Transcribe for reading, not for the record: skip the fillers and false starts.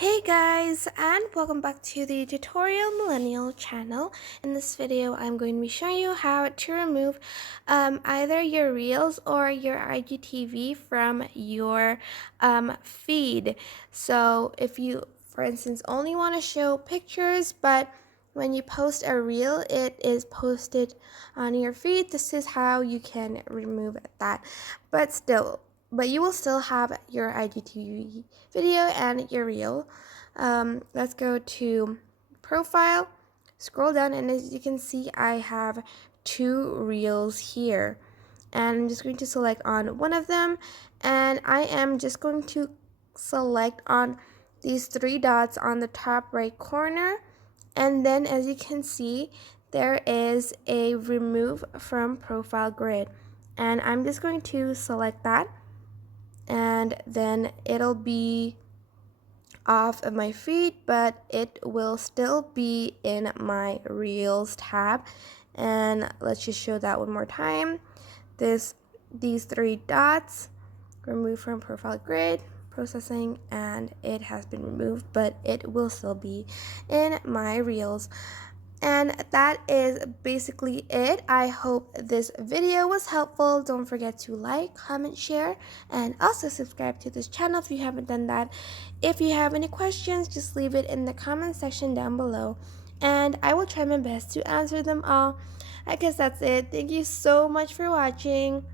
Hey guys, and welcome back to the Tutorial Millennial channel. In this video, I'm going to be showing you how to remove either your Reels or your IGTV from your feed. So if you, for instance, only want to show pictures, but when you post a Reel, it is posted on your feed, this is how you can remove that. But you will still have your IGTV video and your Reel. Let's go to profile, scroll down, and as you can see, I have two Reels here. And I'm just going to select on one of them, and I am just going to select on these three dots on the top right corner. And then as you can see, there is a remove from profile grid. And I'm just going to select that. And then it'll be off of my feed, but it will still be in my Reels tab. And let's just show that one more time. These three dots, remove from profile grid, processing, and it has been removed, but it will still be in my Reels. And that is basically it. I hope this video was helpful. Don't forget to like, comment, share, and also subscribe to this channel if you haven't done that. If you have any questions, just leave it in the comment section down below, and I will try my best to answer them all. I guess that's it. Thank you so much for watching.